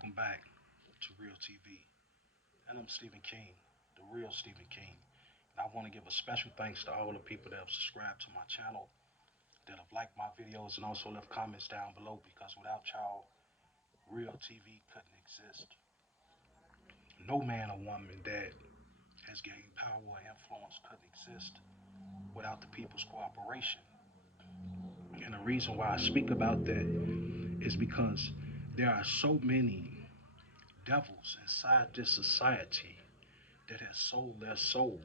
Welcome back to Real TV. And I'm Stephen King, the real Stephen King. And I want to give a special thanks to all the people that have subscribed to my channel, that have liked my videos, and also left comments down below because without y'all, Real TV couldn't exist. No man or woman that has gained power or influence couldn't exist without the people's cooperation. And the reason why I speak about that is because there are so many devils inside this society that has sold their soul,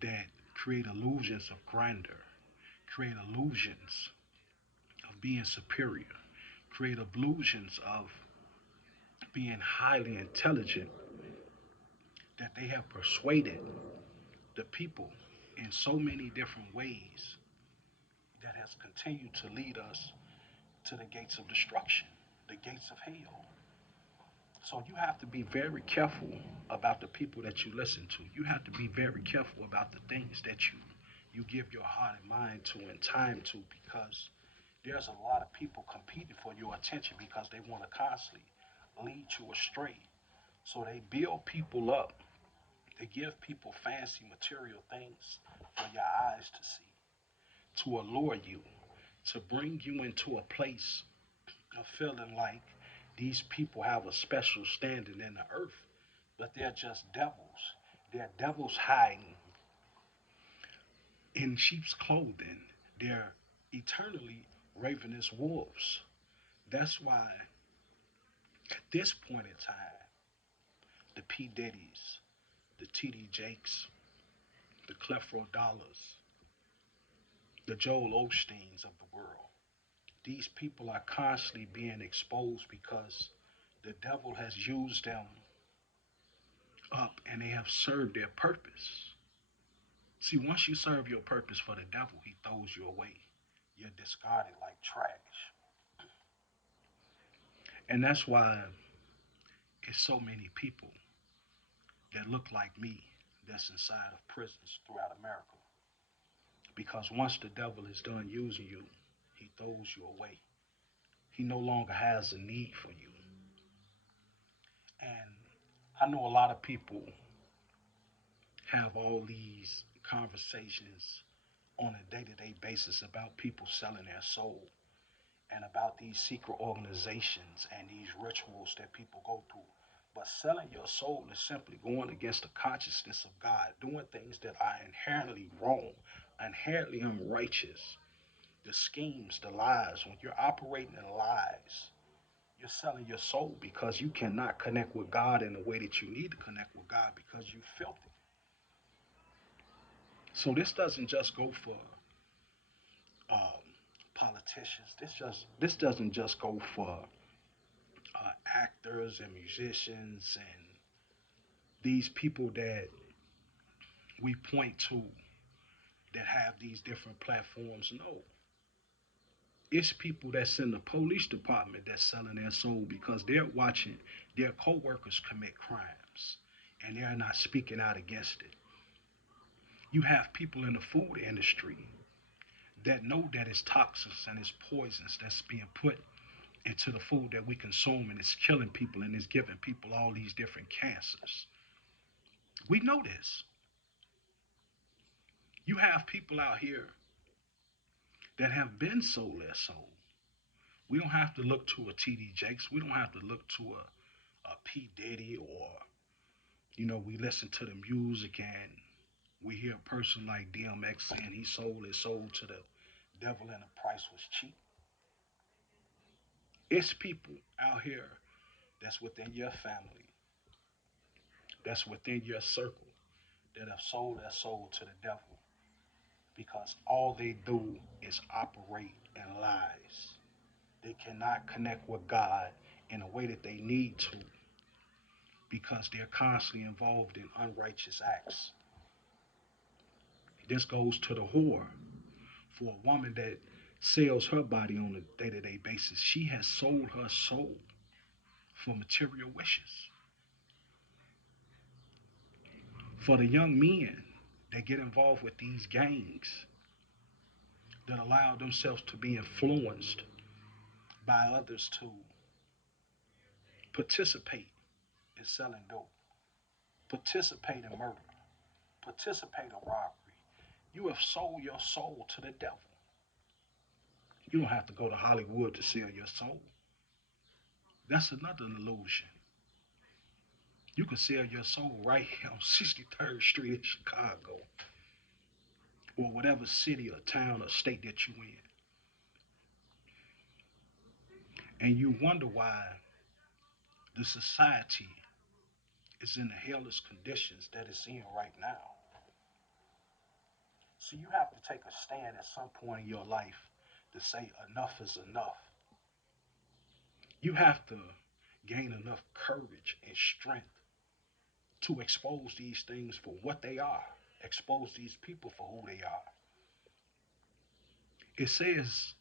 that create illusions of grandeur, create illusions of being superior, create illusions of being highly intelligent, that they have persuaded the people in so many different ways that has continued to lead us to the gates of destruction, the gates of hell. So you have to be very careful about the people that you listen to. You have to be very careful about the things that you give your heart and mind to and time to, because there's a lot of people competing for your attention because they want to constantly lead you astray. So they build people up. They give people fancy material things for your eyes to see, to allure you, to bring you into a place of feeling like these people have a special standing in the earth, but they're just devils. They're devils hiding in sheep's clothing. They're eternally ravenous wolves. That's why at this point in time, the P. Diddy's, the T.D. Jakes, the Clifford Dollars, the Joel Osteens of the world, these people are constantly being exposed because the devil has used them up and they have served their purpose. See, once you serve your purpose for the devil, he throws you away. You're discarded like trash. And that's why it's so many people that look like me that's inside of prisons throughout America. Because once the devil is done using you, he throws you away. He no longer has a need for you. And I know a lot of people have all these conversations on a day to day basis about people selling their soul and about these secret organizations and these rituals that people go through. But selling your soul is simply going against the consciousness of God, doing things that are inherently wrong, inherently unrighteous. The schemes, the lies, when you're operating in lies, you're selling your soul because you cannot connect with God in the way that you need to connect with God because you felt it. So this doesn't just go for um, politicians. This doesn't just go for actors and musicians and these people that we point to that have these different platforms. No, it's people that's in the police department that's selling their soul because they're watching their coworkers commit crimes and they're not speaking out against it. You have people in the food industry that know that it's toxins and it's poisons that's being put into the food that we consume, and it's killing people and it's giving people all these different cancers. We know this. You have people out here that have been sold their soul. We don't have to look to a TD Jakes. We don't have to look to a P. Diddy, or, we listen to the music and we hear a person like DMX saying he sold his soul to the devil and the price was cheap. It's people out here that's within your family, that's within your circle, that have sold their soul to the devil because all they do is operate in lies. They cannot connect with God in a way that they need to because they're constantly involved in unrighteous acts. This goes to the whore. For a woman that sells her body on a day to day basis, she has sold her soul for material wishes. For the young men that get involved with these gangs, that allow themselves to be influenced by others to Participate in selling dope. Participate in murder. Participate in robbery. You have sold your soul to the devil. You don't have to go to Hollywood to sell your soul. That's another illusion. You can sell your soul right here on 63rd Street in Chicago or whatever city or town or state that you in. And you wonder why the society is in the hellish conditions that it's in right now. So you have to take a stand at some point in your life to say enough is enough. You have to gain enough courage and strength to expose these things for what they are, expose these people for who they are. It says,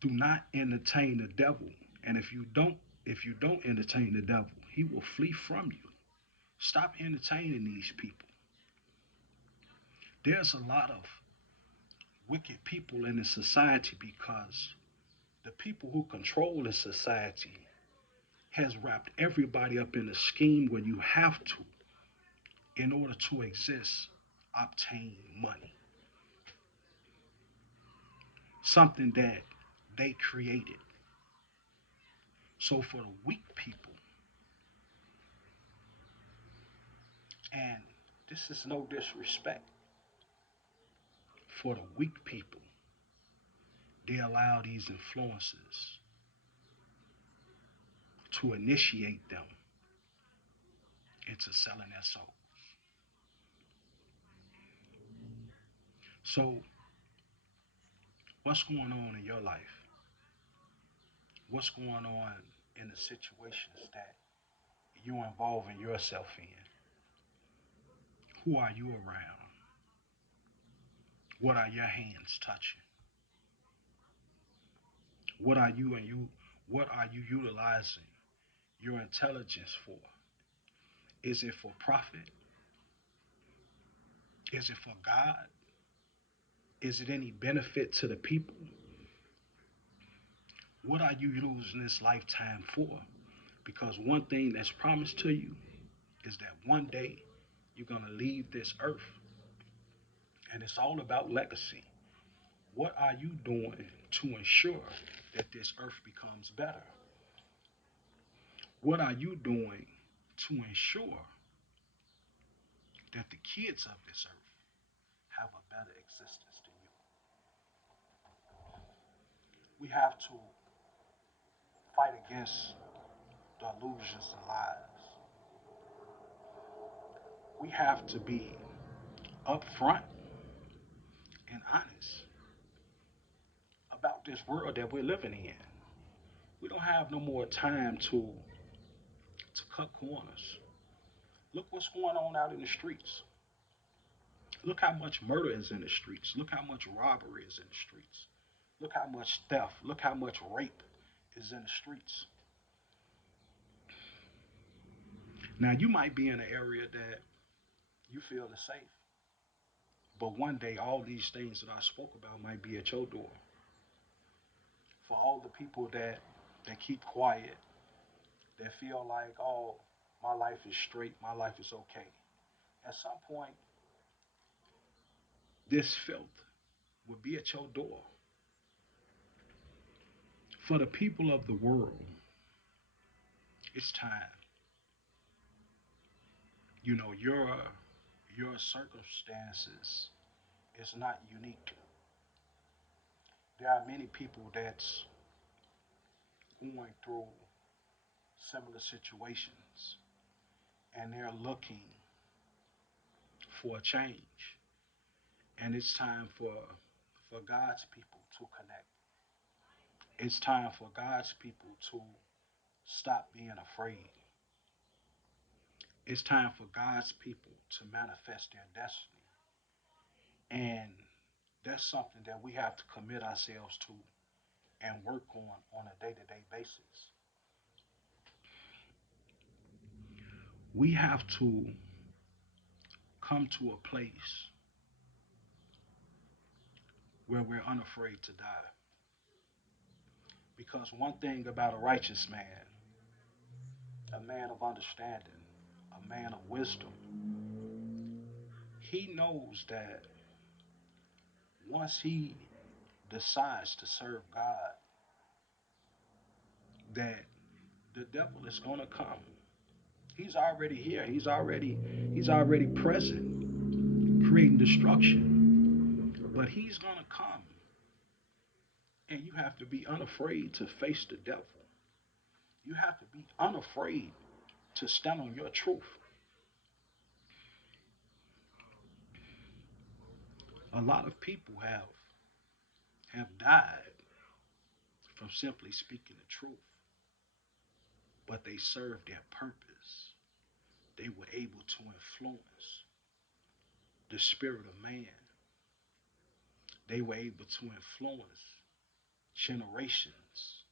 do not entertain the devil. And if you don't entertain the devil, he will flee from you. Stop entertaining these people. There's a lot of wicked people in the society because the people who control the society has wrapped everybody up in a scheme where you have to, in order to exist, obtain money. Something that they created. So for the weak people, and this is no disrespect, for the weak people, they allow these influences to initiate them into selling their soul. So what's going on in your life? What's going on in the situations that you're involving yourself in? Who are you around? What are your hands touching? What are you utilizing your intelligence for? Is it for profit? Is it for God? Is it any benefit to the people? What are you using this lifetime for? Because one thing that's promised to you is that one day you're going to leave this earth. And it's all about legacy. What are you doing to ensure that this earth becomes better? What are you doing to ensure that the kids of this earth have a better existence than you? We have to fight against the illusions and lies. We have to be upfront and honest about this world that we're living in. We don't have no more time to cut corners. Look what's going on out in the streets. Look how much murder is in the streets. Look how much robbery is in the streets. Look how much theft. Look how much rape is in the streets. Now, you might be in an area that you feel is safe, but one day all these things that I spoke about might be at your door. For all the people that keep quiet, that feel like, oh, my life is straight, my life is okay. At some point, this filth will be at your door. For the people of the world, it's time. You know, your circumstances is not unique. There are many people that's going through similar situations and they're looking for a change. And it's time for God's people to connect. It's time for God's people to stop being afraid. It's time for God's people to manifest their destiny. And that's something that we have to commit ourselves to and work on a day-to-day basis. We have to come to a place where we're unafraid to die. Because one thing about a righteous man, a man of understanding, a man of wisdom, he knows that once he decides to serve God, that the devil is going to come. He's already here. He's already present, creating destruction. But he's going to come, and you have to be unafraid to face the devil. You have to be unafraid to stand on your truth. A lot of people have died from simply speaking the truth, but they served their purpose. They were able to influence the spirit of man. They were able to influence generations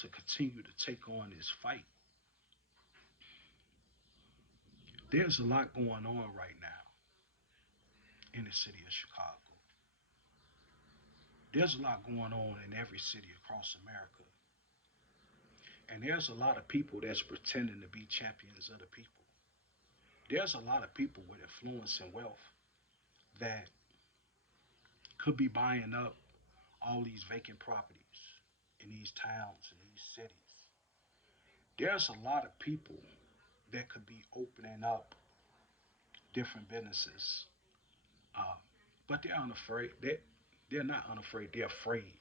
to continue to take on this fight. There's a lot going on right now in the city of Chicago. There's a lot going on in every city across America. And there's a lot of people that's pretending to be champions of the people. There's a lot of people with influence and wealth that could be buying up all these vacant properties in these towns and these cities. There's a lot of people that could be opening up different businesses, uh, but they're unafraid. They're not unafraid. They're afraid,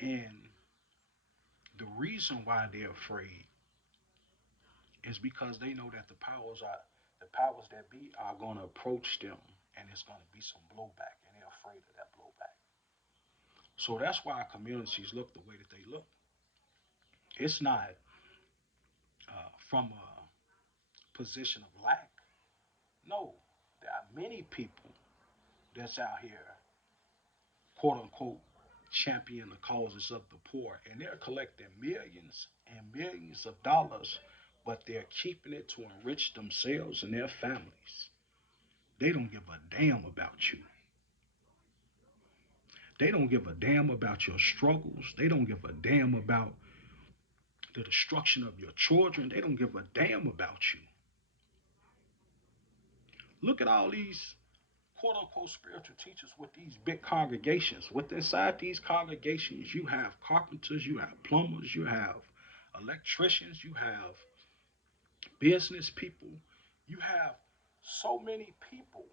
and the reason why they're afraid is because they know that the powers that be are going to approach them, and it's going to be some blowback, and they're afraid of that blowback. So that's why our communities look the way that they look. It's not from a position of lack. No, there are many people that's out here, quote unquote, champion the causes of the poor, and they're collecting millions and millions of dollars, but they're keeping it to enrich themselves and their families. They don't give a damn about you. They don't give a damn about your struggles. They don't give a damn about the destruction of your children. They don't give a damn about you. Look at all these quote unquote spiritual teachers with these big congregations. With inside these congregations, you have carpenters, you have plumbers, you have electricians, you have business people, you have so many people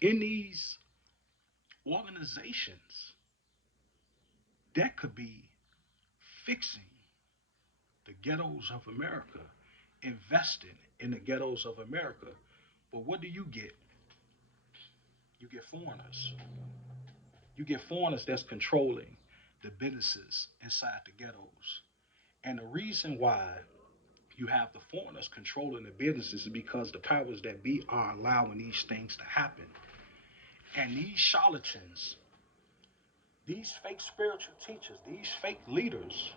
in these organizations that could be fixing the ghettos of America, investing in the ghettos of America. But what do you get? You get foreigners. You get foreigners that's controlling the businesses inside the ghettos. And the reason why you have the foreigners controlling the businesses is because the powers that be are allowing these things to happen. And these charlatans, these fake spiritual teachers, these fake leaders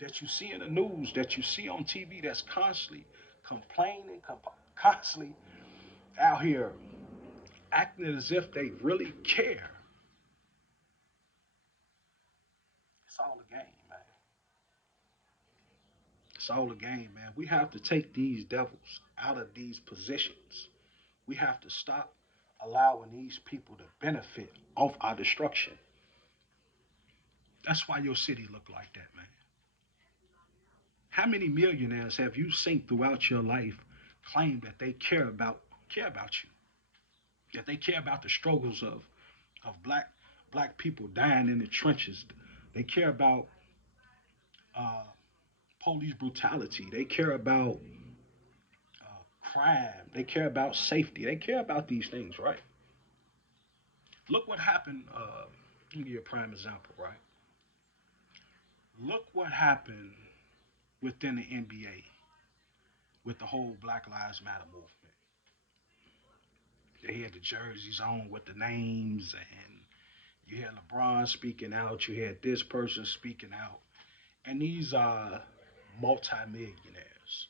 that you see in the news, that you see on TV, that's constantly complaining, constantly out here acting as if they really care. It's all a game, man. It's all a game, man. We have to take these devils out of these positions. We have to stop allowing these people to benefit off our destruction. That's why your city look like that, man. How many millionaires have you seen throughout your life claim that they care about you, that they care about the struggles of black people dying in the trenches. They care about uh, police brutality. They care about crime. They care about safety. They care about these things, right? Look what happened. Let me give you a prime example, right? Look what happened within the NBA with the whole Black Lives Matter movement. They had the jerseys on with the names, and you had LeBron speaking out. You had this person speaking out, and these are multimillionaires.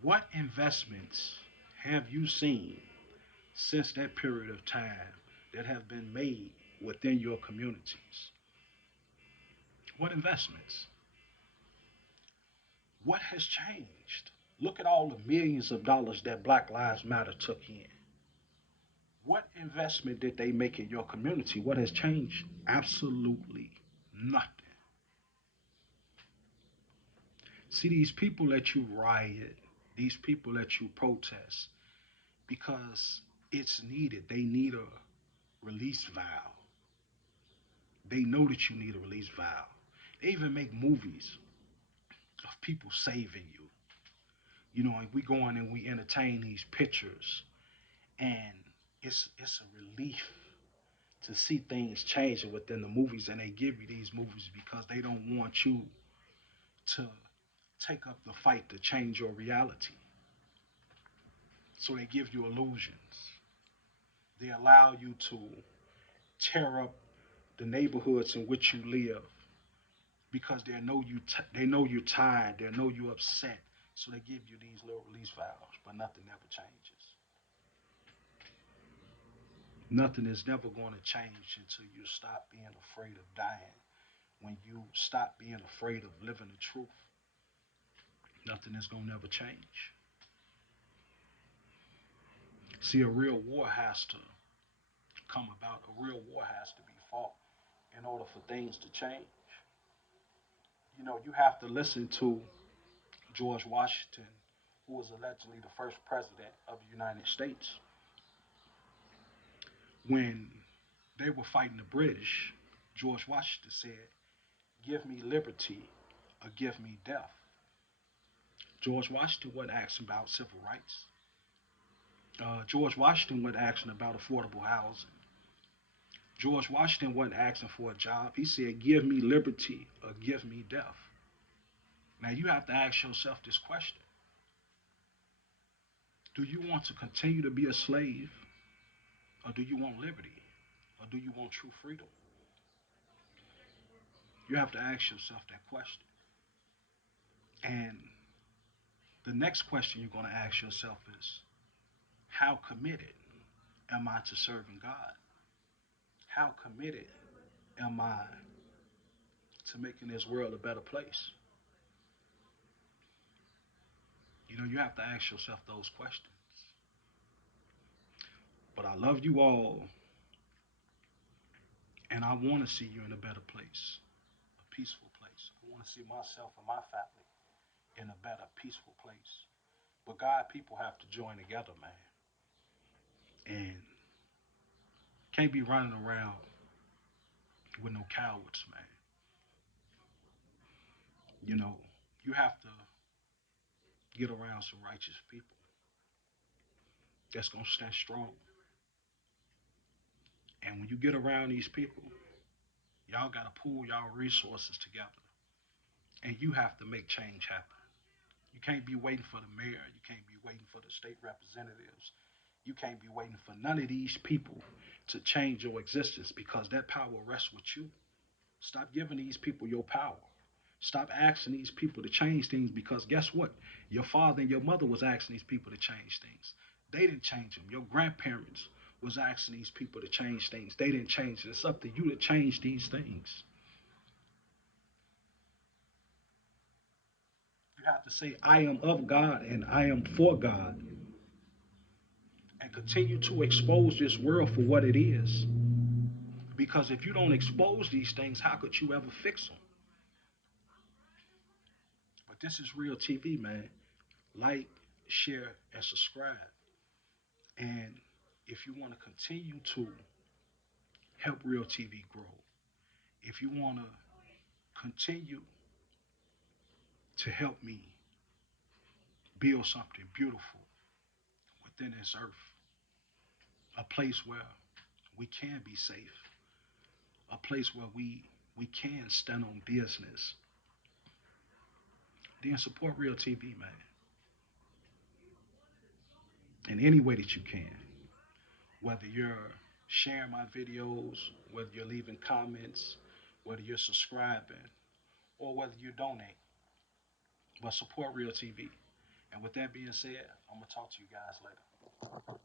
What investments have you seen since that period of time that have been made within your communities? What investments? What has changed? Look at all the millions of dollars that Black Lives Matter took in. What investment did they make in your community? What has changed? Absolutely nothing. See, these people let you riot, these people let you protest because it's needed. They need a release valve. They know that you need a release valve. They even make movies of people saving you. You know, and we go in and we entertain these pictures, and it's a relief to see things changing within the movies, and they give you these movies because they don't want you to take up the fight to change your reality. So they give you illusions. They allow you to tear up the neighborhoods in which you live because they know you're tired, they know you're upset. So they give you these little release valves, but nothing ever changes. Nothing is never going to change until you stop being afraid of dying. When you stop being afraid of living the truth, nothing is going to never change. See, a real war has to come about. A real war has to be fought in order for things to change. You know, you have to listen to George Washington, who was allegedly the first president of the United States. When they were fighting the British, George Washington said, "Give me liberty or give me death." George Washington wasn't asking about civil rights. George Washington wasn't asking about affordable housing. George Washington wasn't asking for a job. He said, "Give me liberty or give me death." Now you have to ask yourself this question: do you want to continue to be a slave, or do you want liberty, or do you want true freedom? You have to ask yourself that question. And the next question you're going to ask yourself is, how committed am I to serving God? How committed am I to making this world a better place? You know, you have to ask yourself those questions. But I love you all, and I want to see you in a better place, a peaceful place. I want to see myself and my family in a better, peaceful place. But God, people have to join together, man. And can't be running around with no cowards, man. You know, you have to get around some righteous people that's going to stand strong. And when you get around these people, y'all got to pool y'all resources together. And you have to make change happen. You can't be waiting for the mayor. You can't be waiting for the state representatives. You can't be waiting for none of these people to change your existence because that power rests with you. Stop giving these people your power. Stop asking these people to change things because guess what? Your father and your mother was asking these people to change things. They didn't change them. Your grandparents was asking these people to change things. They didn't change it. It's up to you to change these things. You have to say, I am of God and I am for God, and continue to expose this world for what it is. Because if you don't expose these things, how could you ever fix them? But this is Real TV, man. Like, share, and subscribe. And if you want to continue to help Real TV grow, if you want to continue to help me build something beautiful within this earth, a place where we can be safe, a place where we can stand on business, then support Real TV, man, in any way that you can. Whether you're sharing my videos, whether you're leaving comments, whether you're subscribing, or whether you donate, but support Real TV. And with that being said, I'm going to talk to you guys later.